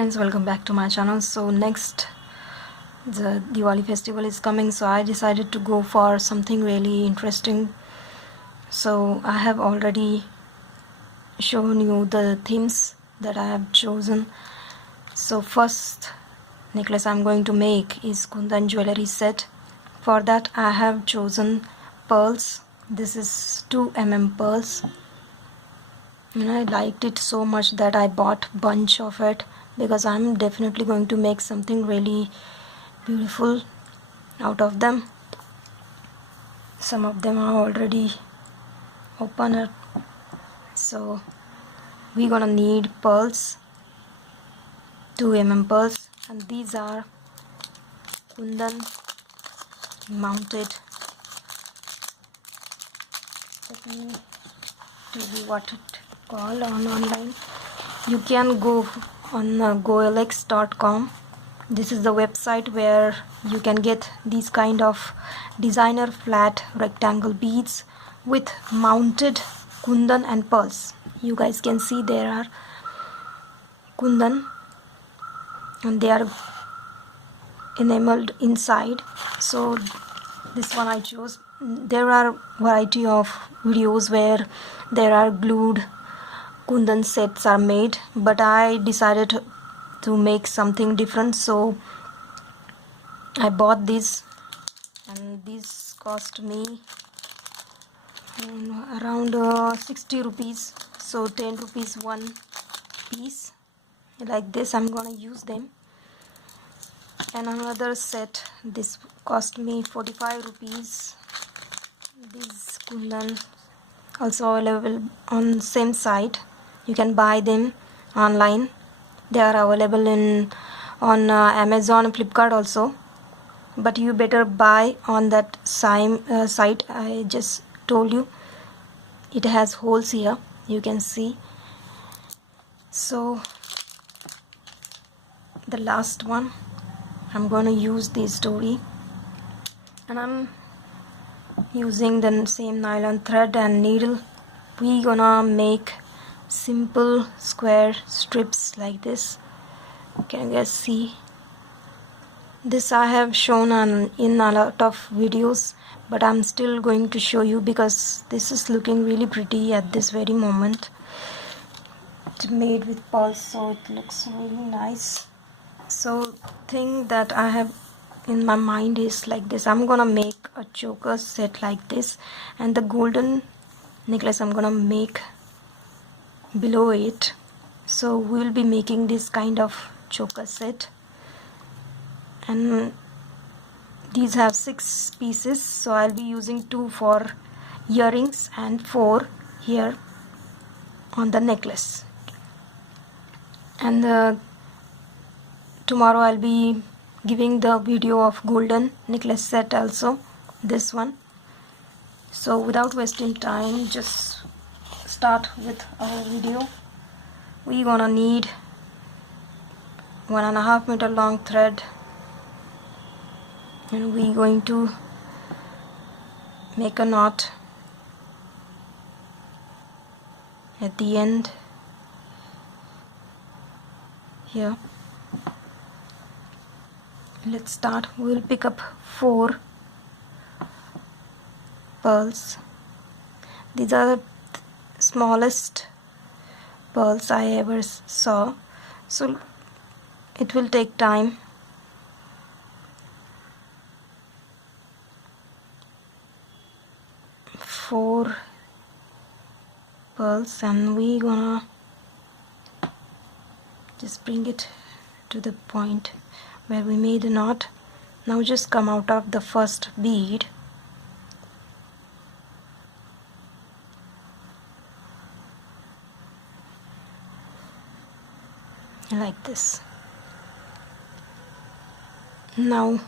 friends, welcome back to my channel. So next, the Diwali festival is coming, so I decided to go for something really interesting. So I have already shown you the themes that I have chosen. So first necklace I'm going to make is Kundan jewellery set. For that I have chosen pearls. This is 2 mm pearls. And I liked it so much that I bought bunch of it, because I'm definitely going to make something really beautiful out of them. Some of them are already open, so we're gonna need pearls, 2 mm pearls, and these are Kundan mounted. Let me tell you what it called on online. You can go on JEWELLERY.com. This is the website where you can get these kind of designer flat rectangle beads with mounted kundan and pearls. You guys can see there are kundan and they are enameled inside. So this one I chose. There are variety of videos where there are glued kundan sets are made, but I decided to make something different, so I bought this, and this cost me around 60 rupees, so 10 rupees one piece. Like this I'm gonna use them. And another set, this cost me 45 rupees. These kundan also available on same site. You can buy them online. They are available on Amazon and Flipkart also, but you better buy on that same site I just told you. It has holes here, you can see. So the last one, I'm gonna use this Dori, and I'm using the same nylon thread and needle. We gonna make simple square strips like this. Can you guys see? This I have shown in a lot of videos, but I'm still going to show you because this is looking really pretty at this very moment. It's made with pearls, so it looks really nice. So thing that I have in my mind is like this. I'm gonna make a choker set like this, and the golden necklace I'm gonna make below it. So we'll be making this kind of choker set, and these have 6 pieces, so I'll be using 2 for earrings and 4 here on the necklace. And tomorrow I'll be giving the video of golden necklace set also, this one. So without wasting time, just start with our video. We're gonna need 1.5 meter long thread, and we're going to make a knot at the end here. Let's start. We'll pick up 4 pearls. These are the smallest pearls I ever saw, so it will take time. Four pearls, and we gonna just bring it to the point where we made a knot. Now just come out of the first bead like this. Now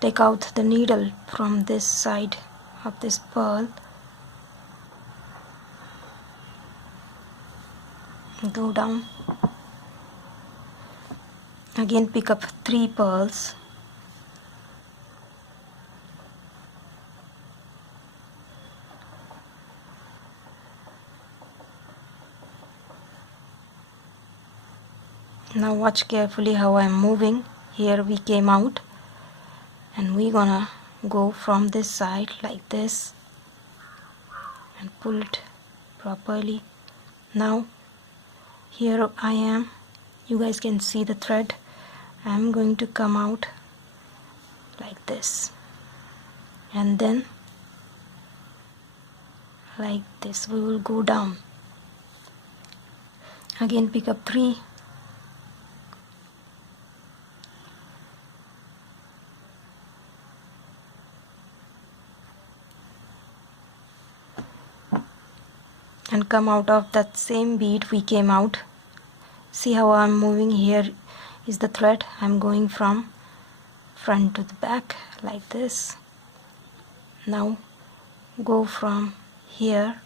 take out the needle from this side of this pearl, go down, again pick up 3 pearls, Now watch carefully how I'm moving. Here we came out, and we're gonna go from this side like this and pull it properly. Now here I am, you guys can see the thread. I'm going to come out like this, and then like this we will go down. Again pick up 3, and come out of that same bead we came out. See how I'm moving? Here is the thread. I'm going from front to the back like this. Now go from here,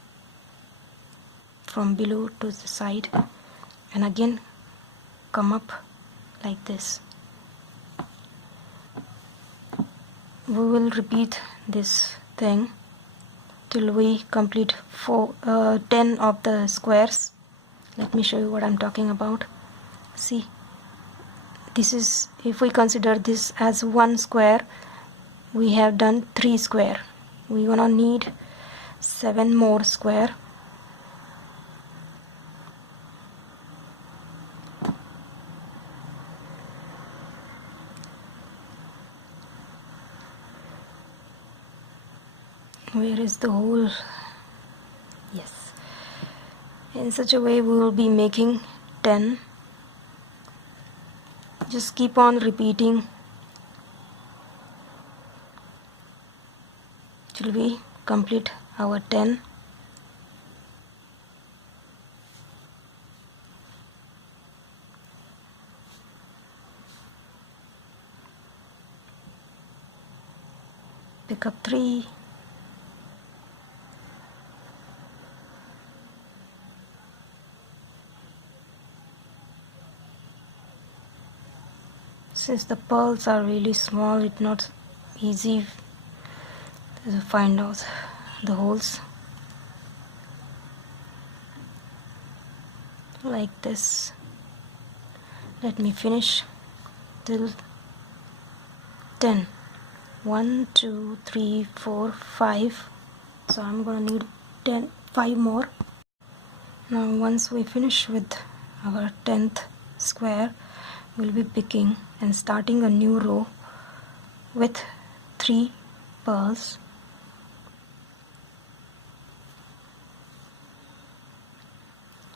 from below to the side, and again come up like this. We will repeat this thing till we complete 10 of the squares. Let me show you what I'm talking about. See, this is, if we consider this as 1 square, we have done 3 square. We're gonna need 7 more square. Where is the hole? Yes. In such a way we will be making 10. Just keep on repeating till we complete our 10. Pick up 3. Since the pearls are really small, it's not easy to find out the holes. Like this. Let me finish till 10. 1, 2, 3, 4, 5. So I'm gonna need 5 more. Now once we finish with our 10th square, we'll be picking and starting a new row with 3 pearls.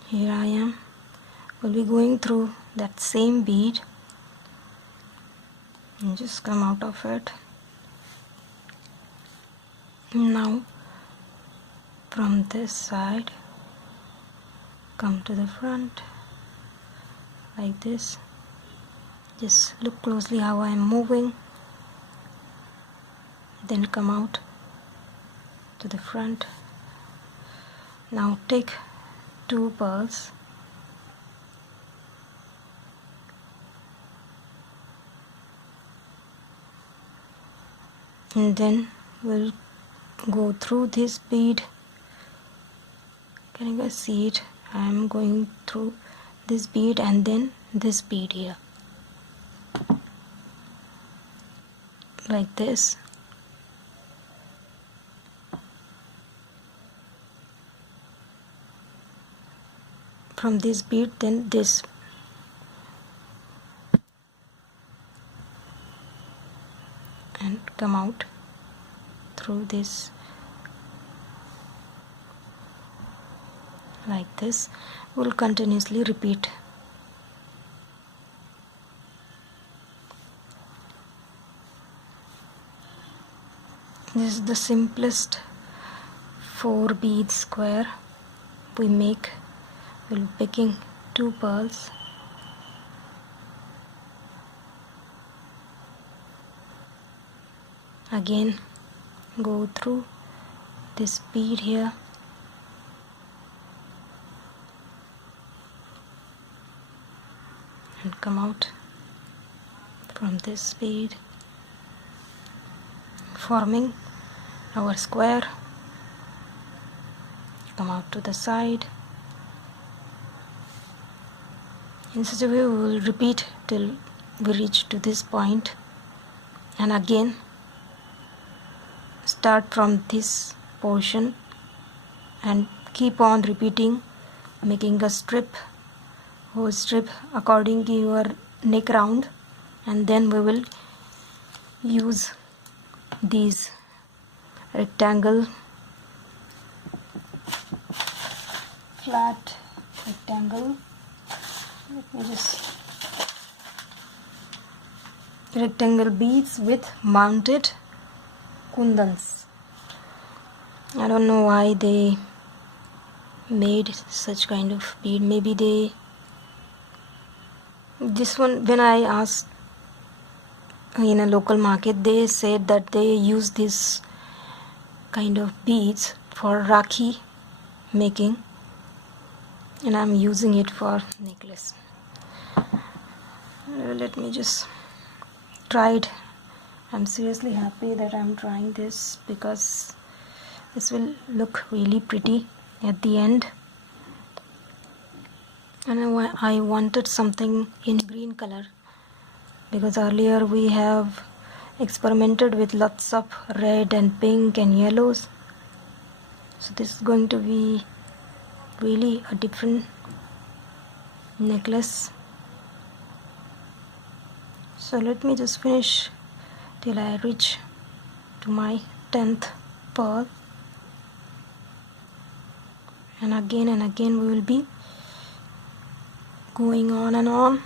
Here I am. We'll be going through that same bead and just come out of it. Now from this side come to the front like this. Just look closely how I am moving, then come out to the front. Now take 2 pearls, and then we'll go through this bead. Can you guys see it? I am going through this bead and then this bead here like this. From this bead, then this, and come out through this like this. We'll continuously repeat. This is the simplest 4 bead square we make. We'll be picking 2 pearls, again go through this bead here, and come out from this bead, forming our square. Come out to the side. In such a way we will repeat till we reach to this point, and again start from this portion and keep on repeating, making a whole strip according to your neck round, and then we will use these rectangle, flat rectangle. Let me just rectangle beads with mounted kundans. I don't know why they made such kind of bead. Maybe this one, when I asked in a local market, they said that they use this kind of beads for Rakhi making, and I'm using it for necklace. Let me just try it. I'm seriously happy that I'm trying this because this will look really pretty at the end. And I wanted something in green color because earlier we have experimented with lots of red and pink and yellows. So this is going to be really a different necklace. So let me just finish till I reach to my 10th pearl, and again we will be going on and on.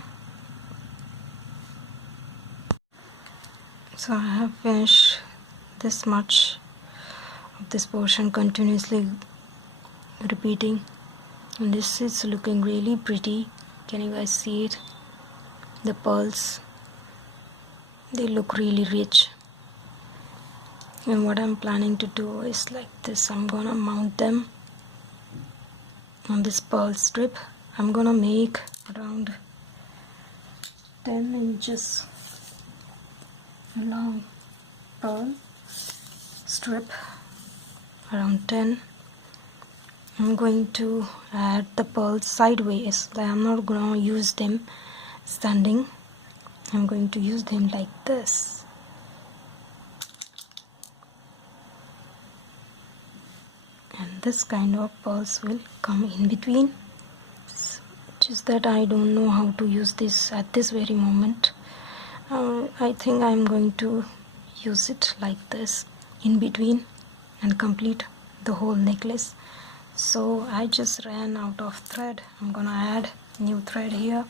So I have finished this much of this portion, continuously repeating, and this is looking really pretty. Can you guys see it? The pearls, they look really rich. And what I'm planning to do is like this. I'm gonna mount them on this pearl strip. I'm gonna make around 10 inches long pearl strip, around 10. I'm going to add the pearls sideways. I'm not gonna use them standing. I'm going to use them like this. And this kind of pearls will come in between. Just that I don't know how to use this at this very moment. I think I'm going to use it like this in between and complete the whole necklace. So I just ran out of thread. I'm gonna add new thread here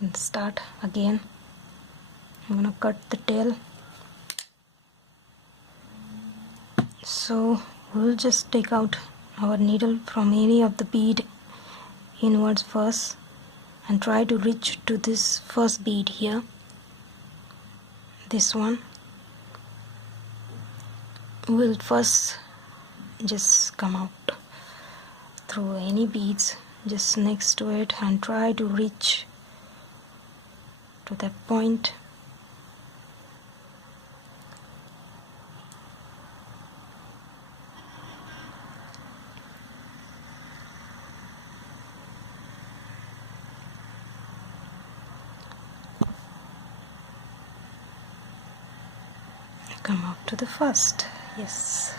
and start again. I'm gonna cut the tail. So we'll just take out our needle from any of the bead inwards first and try to reach to this first bead here, this one. We'll first just come out through any beads just next to it and try to reach to that point. Come up to the first. Yes.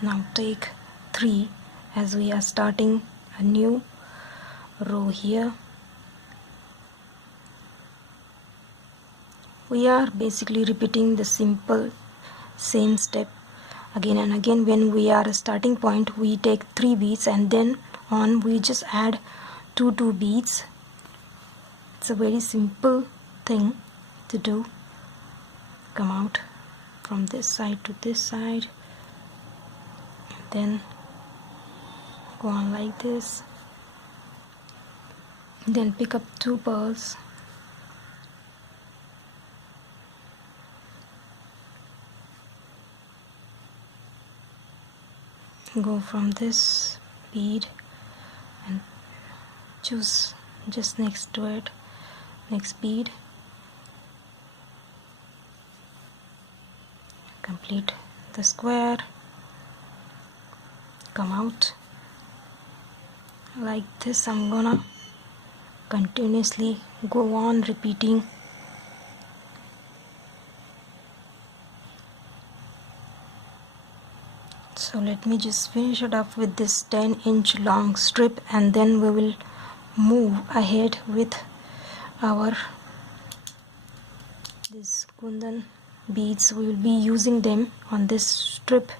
Now take 3 as we are starting a new row here. We are basically repeating the simple same step again and again. When we are a starting point, we take 3 beads and then on we just add 2 beads. It's a very simple thing to do. Come out from this side to this side, then go on like this, then pick up 2 pearls, go from this bead and choose just next to it, next bead, complete the square, come out like this. I'm gonna continuously go on repeating. So let me just finish it up with this 10-inch long strip, and then we will move ahead with our this Kundan beads. We will be using them on this strip